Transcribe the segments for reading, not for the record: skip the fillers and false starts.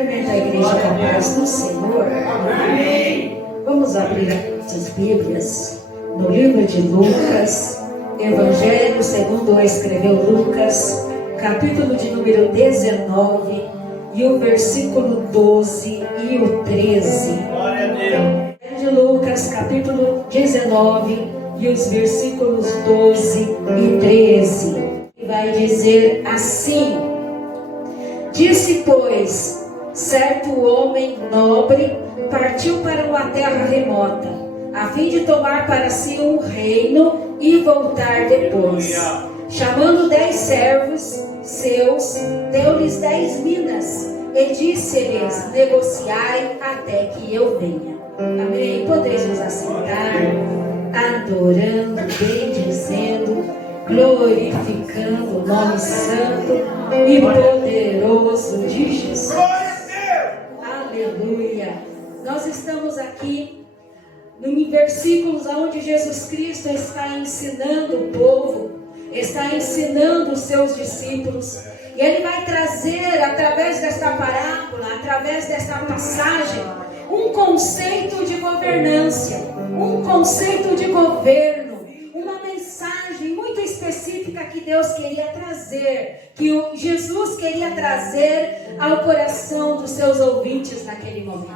Cumprimento a igreja da paz do Senhor. Amém. Vamos abrir as Bíblias no livro de Lucas, Evangelho segundo escreveu Lucas, capítulo de número 19 e o versículo 12 e o 13. Glória a Deus. De Lucas, capítulo 19 e os versículos 12 e 13. Vai dizer assim: Disse, pois, certo homem nobre partiu para uma terra remota, a fim de tomar para si um reino e voltar depois. Chamando 10 servos seus, deu-lhes 10 minas e disse-lhes: negociai até que eu venha. Amém? Podeis nos assentar, adorando, bendizendo, glorificando o nome santo e poderoso de Jesus. Aleluia. Nós estamos aqui em versículos onde Jesus Cristo está ensinando o povo, está ensinando os seus discípulos, e Ele vai trazer através desta parábola, através desta passagem, um conceito de governância, um conceito de governo, uma mensagem muito específica que Deus queria trazer, que Jesus queria trazer ao coração dos seus ouvintes naquele momento.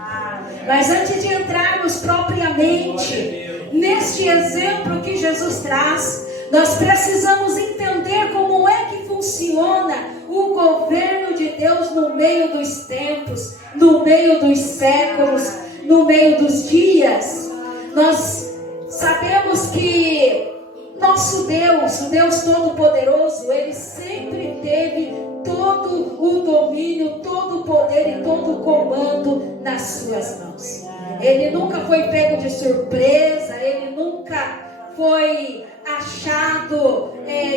Mas antes de entrarmos propriamente neste exemplo que Jesus traz, nós precisamos entender como é que funciona o governo de Deus no meio dos tempos, no meio dos séculos, no meio dos dias. Nós sabemos que nosso Deus, o Deus Todo-Poderoso, Ele sempre teve todo o domínio, todo o poder e todo o comando nas suas mãos. Ele nunca foi pego de surpresa, Ele nunca foi achado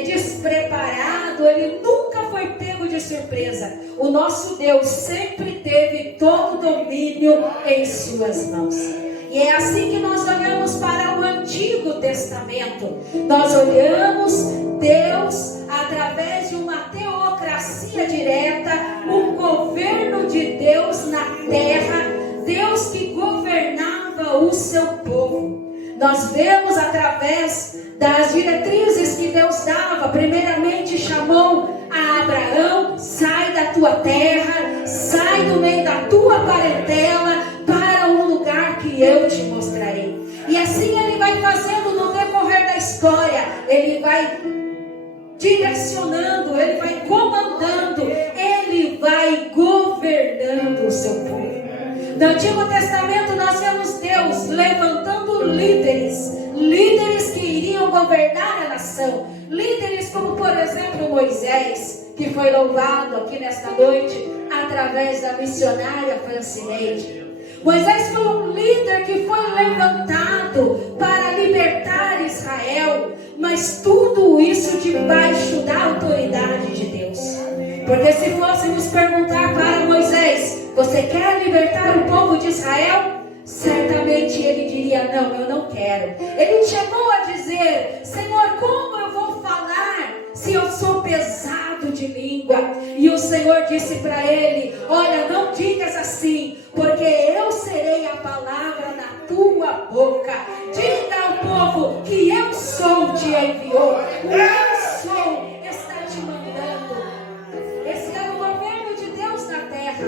despreparado, Ele nunca foi pego de surpresa. O nosso Deus sempre teve todo o domínio em suas mãos. E é assim que nós olhamos para o Antigo Testamento. Nós olhamos Deus através de uma teocracia direta, um governo de Deus na terra, Deus que governava o seu povo. Nós vemos através das diretrizes que Deus dava. Primeiramente chamou a Abraão: sai da tua terra, sai do meio da tua parentela, para um lugar que eu te mostrarei. E assim Ele vai fazendo no decorrer da história. Ele vai direcionando, Ele vai comandando, Ele vai governando o seu povo. No Antigo Testamento nós vemos Deus levantando líderes que iriam governar a nação. Líderes como, por exemplo, Moisés, que foi louvado aqui nesta noite através da missionária Francineide. Moisés foi um líder que foi levantado para libertar Israel, mas tudo isso debaixo da autoridade de Deus. Porque se fôssemos perguntar para Moisés: você quer libertar o povo de Israel? Certamente ele diria: não, eu não quero. Ele chegou a dizer: Senhor, como eu vou falar se eu sou pesado de língua? E o Senhor disse para ele: olha, não digas assim, porque eu serei a palavra na tua boca. Diga ao povo que eu sou te enviou. O eu sou está te mandando. Esse é o governo de Deus na terra.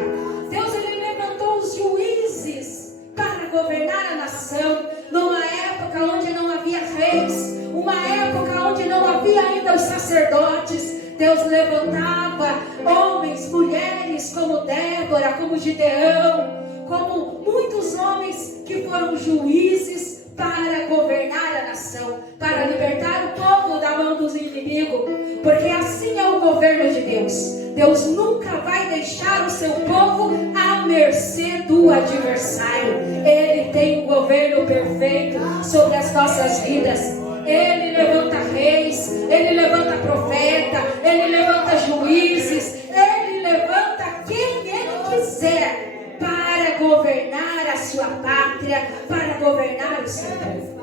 Deus, Ele levantou os juízes para governar a nação, numa época onde não havia reis, uma época onde não havia ainda os sacerdotes. Deus levantava homens, mulheres como Débora, como Gideão, como muitos homens que foram juízes para governar a nação, para libertar o povo da mão dos inimigos, porque assim é o governo de Deus. Deus nunca vai deixar o seu povo à mercê do adversário. Ele tem um governo perfeito sobre as nossas vidas. Ele levanta reis, Ele levanta profeta, Ele levanta juízes, Ele levanta quem Ele quiser para governar a sua pátria, para governar o seu povo.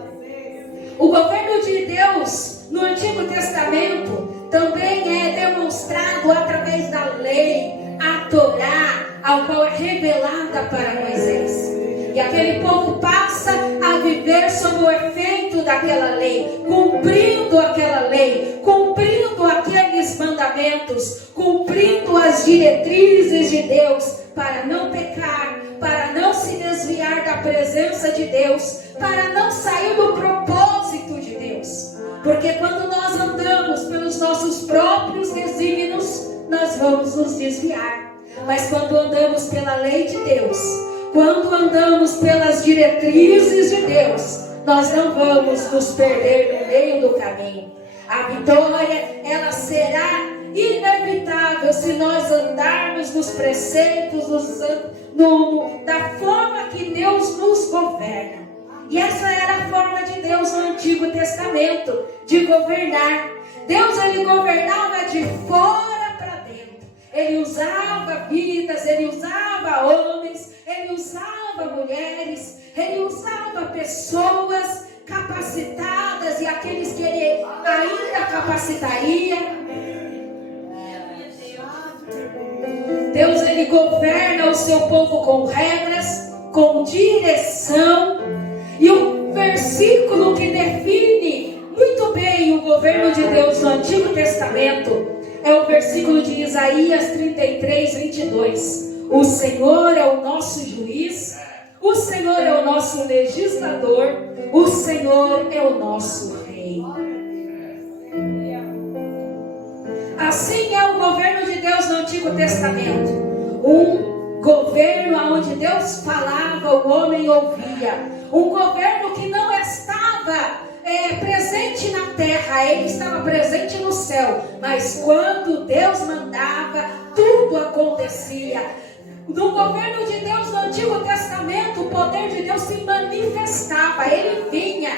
O governo de Deus no Antigo Testamento também é demonstrado através da lei, a Torá, ao qual é revelada para Moisés. E aquele povo passa a viver sob o efeito daquela lei, cumprindo aquela lei, cumprindo aqueles mandamentos, cumprindo as diretrizes de Deus, para não pecar, para não se desviar da presença de Deus, para não sair do propósito de Deus. Porque quando nós andamos pelos nossos próprios desígnios, nós vamos nos desviar. Mas quando andamos pela lei de Deus, quando andamos pelas diretrizes de Deus, nós não vamos nos perder no meio do caminho. A vitória, ela será inevitável se nós andarmos nos preceitos, da forma que Deus nos governa. E essa era a forma de Deus no Antigo Testamento, de governar. Deus, ele governava de fora para dentro. Ele usava vidas, ele usava homens, ele usava mulheres, ele usava pessoas capacitadas e aqueles que ele ainda capacitaria. Deus, ele governa o seu povo com regras, com direção. E o versículo que define muito bem o governo de Deus no Antigo Testamento é o versículo de Isaías 33, 22. O Senhor é o nosso juiz, o Senhor é o nosso legislador, o Senhor é o nosso rei. Assim é o governo de Deus no Antigo Testamento. Um governo onde Deus falava, o homem ouvia. Um governo que não estava presente na terra, ele estava presente no céu. Mas quando Deus mandava, tudo acontecia. No governo de Deus no Antigo Testamento, o poder de Deus se manifestava, ele vinha.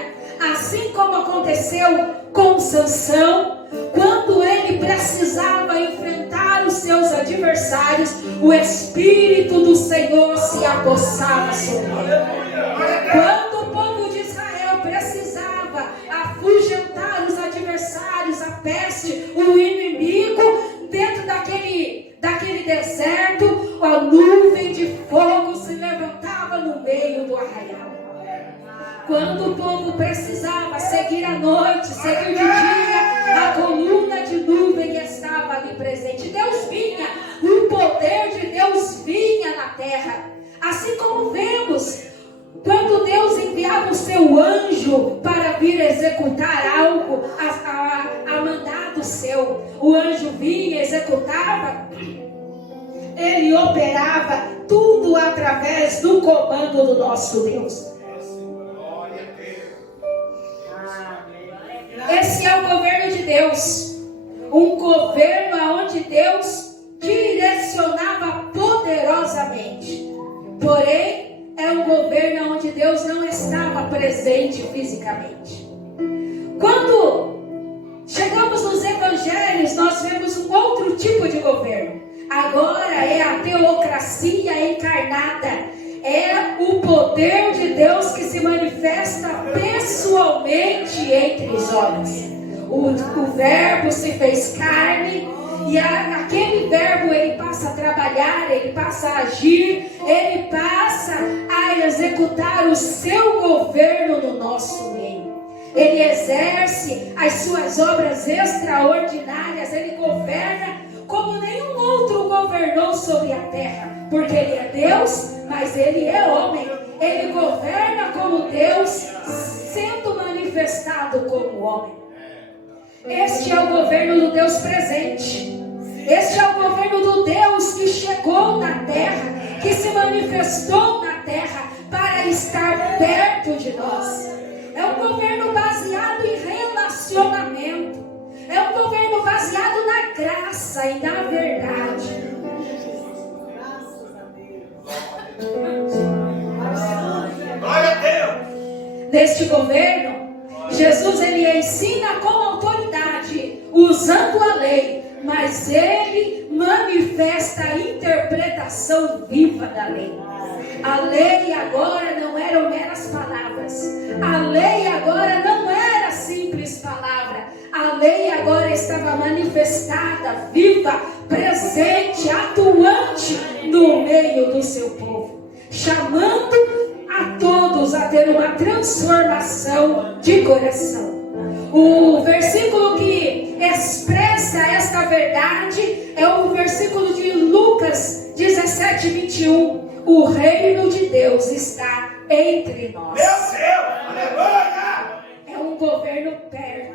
Assim como aconteceu com Sansão, quando ele precisava enfrentar os seus adversários, o Espírito do Senhor se apossava sobre ele. Quando o povo de Israel precisava afugentar os adversários, a peste, o inimigo, dentro daquele deserto, a nuvem de fogo se levantava no meio do arraial. Quando o povo precisava seguir à noite, seguir de dia, a coluna de nuvem estava ali presente. Deus vinha, o poder de Deus vinha na terra. Assim como vemos, quando Deus enviava o seu anjo para vir executar algo, a mandado seu, o anjo vinha, executava, ele operava tudo através do comando do nosso Deus. Esse é o governo de Deus, um governo onde Deus direcionava poderosamente. Porém, é um governo onde Deus não estava presente fisicamente. Quando chegamos nos evangelhos, nós vemos um outro tipo de governo. Agora é a teocracia encarnada. É o poder de Deus que se manifesta pessoalmente entre os homens. O verbo se fez carne e aquele verbo ele passa a trabalhar, ele passa a agir, ele passa a executar o seu governo no nosso meio. Ele exerce as suas obras extraordinárias, ele governa como nenhum outro governou sobre a terra, porque ele é Deus, mas ele é homem. Ele governa como Deus, sendo manifestado como homem. Este é o governo do Deus presente. Este é o governo do Deus que chegou na terra, que se manifestou na terra para estar perto de nós. É um governo baseado em relacionamento. É um governo baseado na graça e na verdade. Glória a Deus. Neste governo, Jesus ele ensina com autoridade, usando a lei, mas ele manifesta a interpretação viva da lei. A lei agora não eram meras palavras. A lei agora não era simples palavra. A lei agora estava manifestada, viva, presente, atuante no meio do seu povo, chamando a todos a ter uma transformação de coração. O versículo que expressa esta verdade é o versículo de Lucas 17, 21. O reino de Deus está entre nós. Meu Deus, aleluia! É um governo perto,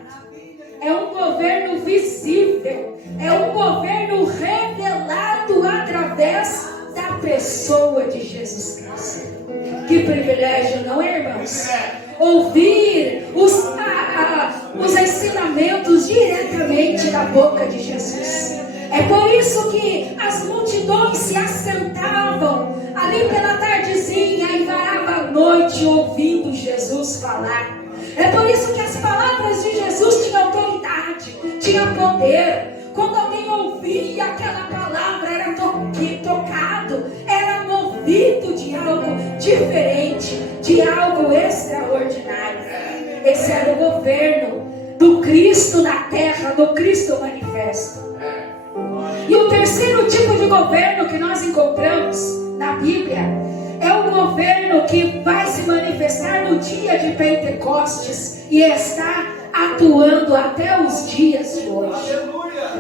é um governo visível, é um governo revelado através da pessoa de Jesus Cristo. Que privilégio, não é, irmãos? Ouvir os ensinamentos diretamente da boca de Jesus. É por isso que as multidões se assentavam ali pela tardezinha e varava a noite ouvindo Jesus falar. É por isso que as palavras de Jesus tinham autoridade, tinham poder. Quando alguém ouvia aquela palavra, era tocado, era movido de algo diferente, de algo extraordinário. Esse era o governo do Cristo na terra, do Cristo manifesto. E o terceiro tipo de governo que nós encontramos na Bíblia é o governo que vai se manifestar no dia de Pentecostes e está atuando até os dias de hoje.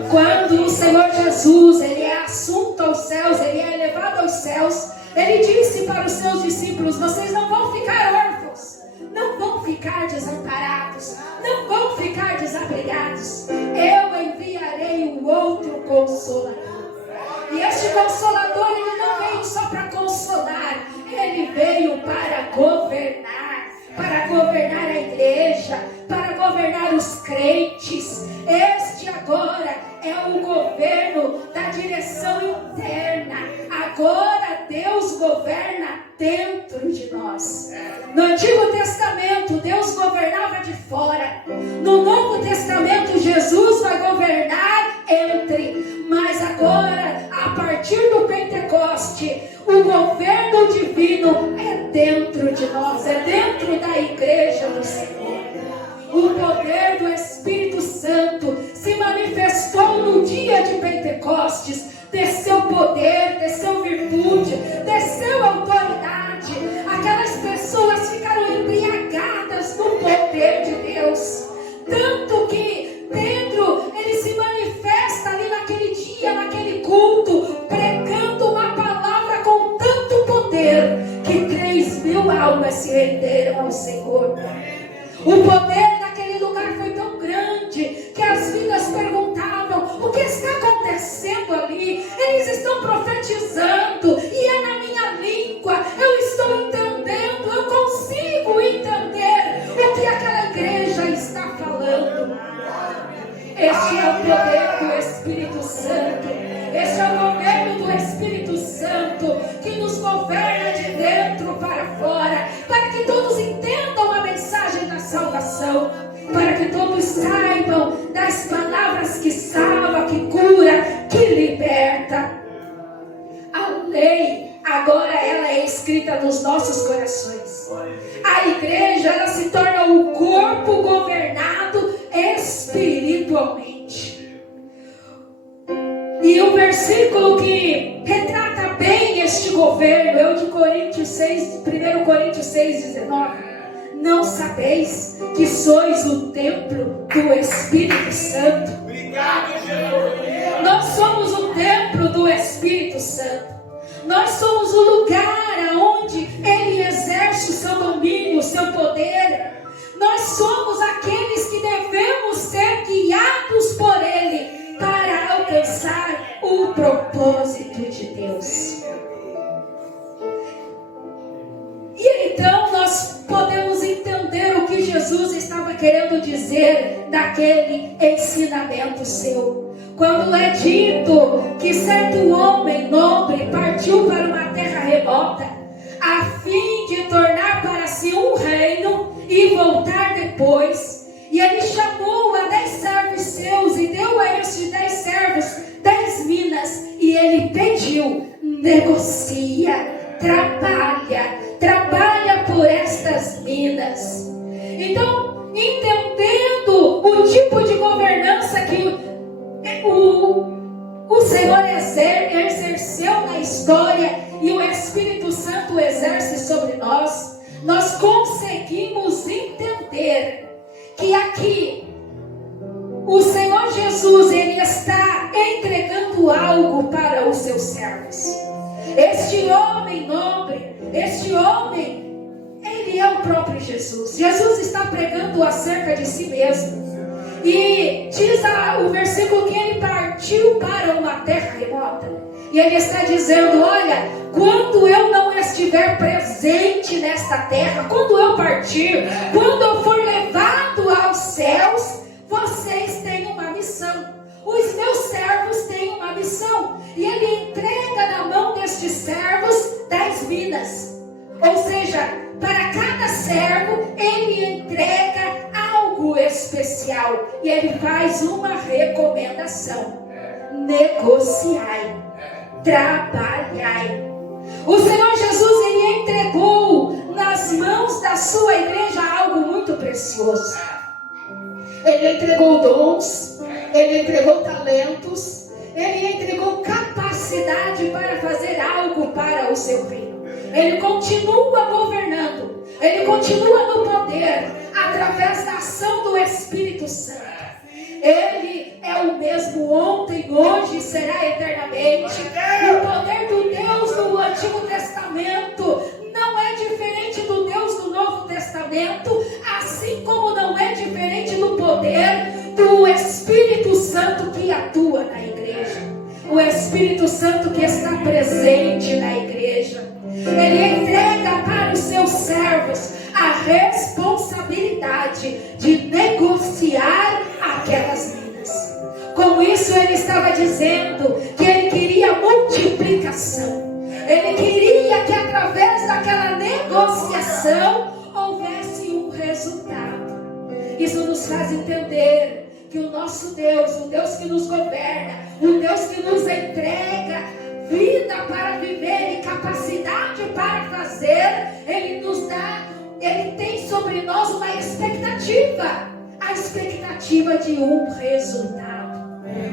Quando o Senhor Jesus ele é assunto aos céus, ele é elevado aos céus, ele disse para os seus discípulos: vocês não vão ficar órfãos, não vão ficar desamparados, não vão ficar desabrigados. Eu enviarei um outro Consolador. E este Consolador, ele não veio só para consolar, ele veio para governar a igreja, para governar os crentes. Este agora é o governo da direção interna. Agora Deus governa dentro de nós. No Antigo Testamento Deus governava de fora. No Novo Testamento Jesus vai governar entre. Mas agora, a partir do Pentecoste, o governo divino é dentro de nós, é dentro da igreja do Senhor. O poder do Espírito Santo se manifestou no dia de Pentecostes. Desceu poder, desceu virtude, desceu autoridade. Aquelas pessoas ficaram embriagadas no poder de Deus. Tanto que Pedro, ele se manifesta ali naquele dia, naquele culto, pregando uma palavra com tanto poder, que 3.000 almas se renderam ao Senhor. O poder daquele lugar foi tão grande, que as vidas perguntavam: o que está acontecendo ali? Eles estão profetizando, e é na minha língua, eu estou entendendo, eu consigo entender o que aquela igreja está falando. Este é o poder do Espírito Santo. Este é o governo do Espírito Santo, que nos governa de dentro para fora, para que todos entendam a mensagem da salvação, para que todos saibam das palavras que salva, que cura, que liberta. A lei agora ela é escrita nos nossos corações. A igreja ela se torna o corpo governado espiritualmente. E o versículo que retrata bem este governo é o de 1 Coríntios 6:19. Não sabeis que sois o templo do Espírito Santo? Obrigado, Jesus. Nós somos o templo do Espírito Santo. Nós somos o lugar onde Ele exerce o seu domínio, o seu poder. Nós somos aqueles que devemos ser guiados por Ele para alcançar o propósito de Deus. E então nós podemos entender o que Jesus estava querendo dizer naquele ensinamento seu. Quando é dito que certo homem nobre partiu para uma terra remota, a fim de tornar para si um reino e voltar depois, e ele chamou a 10 servos seus e deu a estes 10 servos 10 minas, e ele pediu: negocia, trabalha por estas minas. Então, entendendo o tipo de governança que o Senhor exerceu na história e o Espírito Santo exerce sobre nós, nós conseguimos entender que aqui o Senhor Jesus, Ele está entregando algo para os seus servos. Este homem nobre, este homem, ele é o próprio Jesus. Jesus está pregando acerca de si mesmo. E diz o versículo que ele partiu para uma terra remota. E ele está dizendo: olha, quando eu não estiver presente nesta terra, quando eu partir, quando eu for levado aos céus, vocês têm uma missão. Os meus servos têm uma missão. E ele entrega na mão destes servos 10 minas. Ou seja, para cada servo ele entrega algo especial. E ele faz uma recomendação: negociai, trabalhai. O Senhor Jesus, ele entregou nas mãos da sua igreja algo muito precioso. Ele entregou dons, ele entregou talentos, ele entregou capacidade para fazer algo para o seu reino. Ele continua governando, ele continua no poder, através da ação do Espírito Santo. Ele é o mesmo ontem, hoje e será eternamente. O poder do Deus do Antigo Testamento não é diferente do Deus do Novo Testamento, assim como não é diferente do poder do Espírito Santo que atua na igreja. O Espírito Santo que está presente na igreja. Ele entrega para os seus servos a responsabilidade de negociar aquelas minas. Com isso ele estava dizendo que ele queria multiplicação. Ele queria que através daquela negociação houvesse um resultado. Isso nos faz entender que o nosso Deus, o Deus que nos governa, o Deus que nos entrega vida para viver e capacidade para fazer, Ele nos dá, Ele tem sobre nós uma expectativa, a expectativa de um resultado.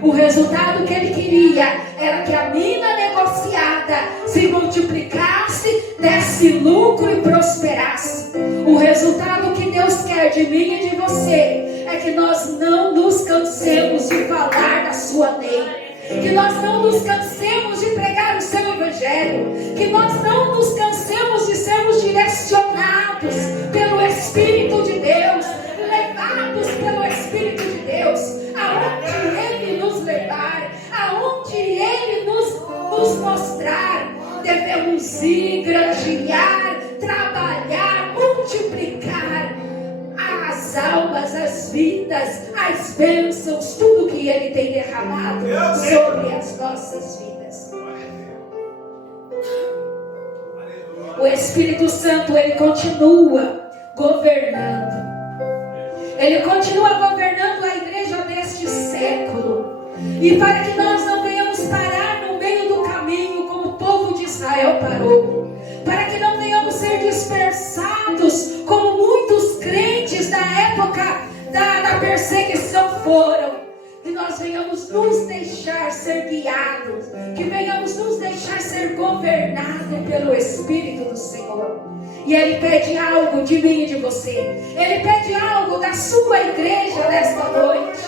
O resultado que Ele queria era que a mina negociada se multiplicasse, desse lucro e prosperasse. O resultado que Deus quer de mim e de você é que nós não nos cansemos de falar da sua lei, que nós não nos cansemos de pregar o seu evangelho, que nós não nos cansemos de sermos direcionados pelo Espírito de Deus, levados pelo Espírito de Deus, aonde Ele nos levar, aonde Ele nos mostrar. Devemos ir, granjear, trabalhar, multiplicar as almas, as vidas, as bênçãos, tudo que Ele tem derramado sobre as nossas vidas. O Espírito Santo, Ele continua governando. Ele continua governando a igreja deste século. E para que nós não venhamos parar no meio do caminho como o povo de Israel parou, para que não venhamos ser dispersados como muitos crentes da época da perseguição foram, que nós venhamos nos deixar ser guiados, que venhamos nos deixar ser governados pelo Espírito do Senhor. E Ele pede algo de mim e de você. Ele pede algo da sua igreja nesta noite.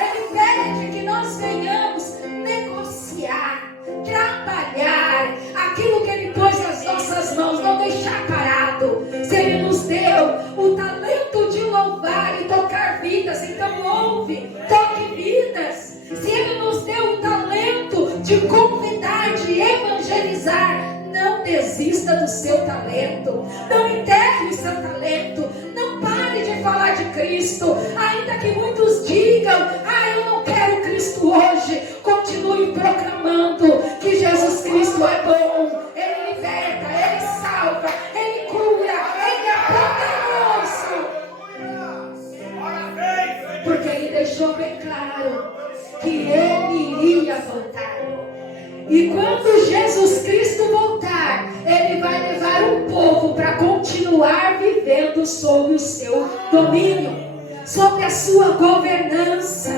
Ele pede que nós venhamos negociar, trabalhar aquilo que Ele pôs nas nossas mãos, não deixar parado. Se Ele nos deu o talento de louvar e tocar vidas, então ouve, toque vidas. Se Ele nos deu o talento de convidar, de evangelizar, não desista do seu talento, não enterre o seu talento, não pare de falar de Cristo, ainda que muitos digam: eu não quero Cristo hoje. Continue proclamando que Jesus Cristo é bom, Ele liberta, Ele salva, Ele cura, Ele é poderoso, porque Ele deixou bem claro que Ele iria voltar. E quando Jesus Cristo voltar, Ele vai levar um povo para continuar vivendo sob o seu domínio, sob a sua governança.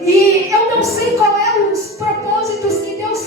E eu não sei qual é os propósitos que Deus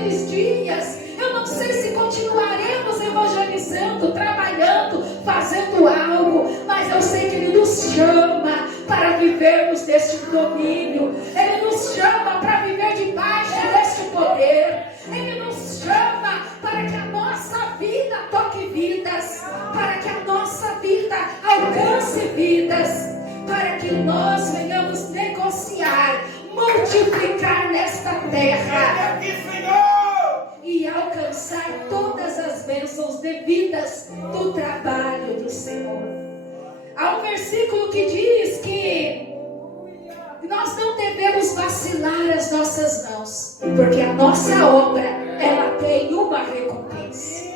naqueles dias. Eu não sei se continuaremos evangelizando, trabalhando, fazendo algo, mas eu sei que Ele nos chama para vivermos deste domínio. Ele nos chama para viver debaixo deste poder. Ele nos chama para que a nossa vida toque vidas, para que a nossa vida alcance vidas, para que nós venhamos negociar, multiplicar nesta terra e alcançar todas as bênçãos devidas do trabalho do Senhor. Há um versículo que diz que nós não devemos vacilar as nossas mãos, porque a nossa obra, ela tem uma recompensa.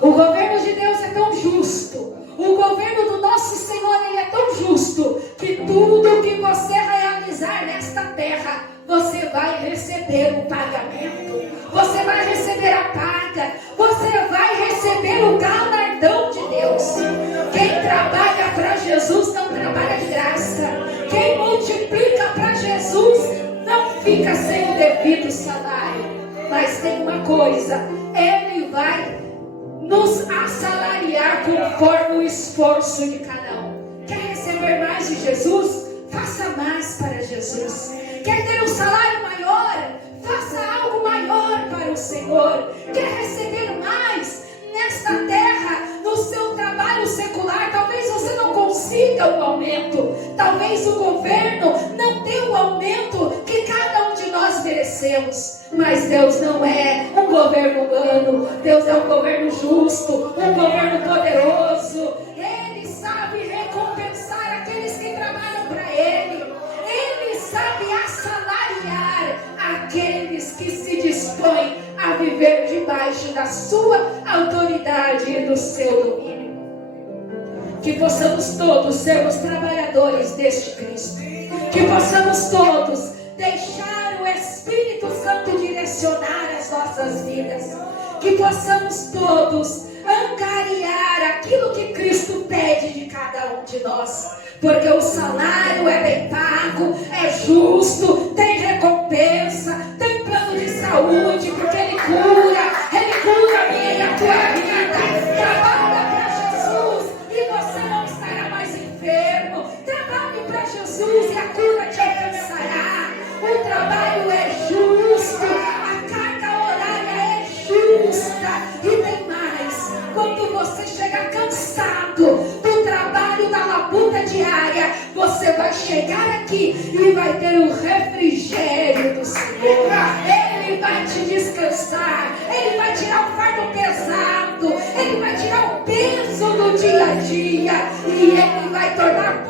O governo de Deus é tão justo, o governo do nosso Senhor, ele é tão justo, que tudo que você realizar nesta terra, você vai receber o pagamento, você vai receber a paga, você vai receber o galardão de Deus. Quem trabalha para Jesus não trabalha de graça. Quem multiplica para Jesus não fica sem o devido salário. Mas tem uma coisa, Ele vai nos assalariar conforme o esforço de cada um. Quer receber mais de Jesus? Faça mais para Jesus. Quer ter um salário maior? Faça algo maior para o Senhor. Quer receber mais nesta terra, no seu trabalho secular? Talvez você não consiga um aumento. Talvez o governo não dê o aumento que cada um de nós merecemos. Mas Deus não é um governo humano. Deus é um governo justo, um governo poderoso. Ele sabe recompensar aqueles que trabalham para Ele. Ele sabe assalariar aqueles que se dispõem a viver debaixo da sua autoridade e do seu domínio. Que possamos todos sermos trabalhadores deste Cristo. Que possamos todos deixar o Espírito Santo direcionar as nossas vidas. Que possamos todos angariar aquilo que Cristo pede de cada um de nós. Porque o salário é bem pago, é justo, tem recompensa, tem plano de saúde, porque Ele cura a minha e a tua vida. Trabalha para Jesus e você não estará mais enfermo. Trabalhe para Jesus e a cura te alcançará. O trabalho é justo, a carga horária é justa. E tem mais, quando você chegar cansado do trabalho, da labuta diária, você vai chegar aqui e vai ter o refrigério do Senhor. Ele vai te descansar, Ele vai tirar o fardo pesado, Ele vai tirar o peso do dia a dia, e Ele vai tornar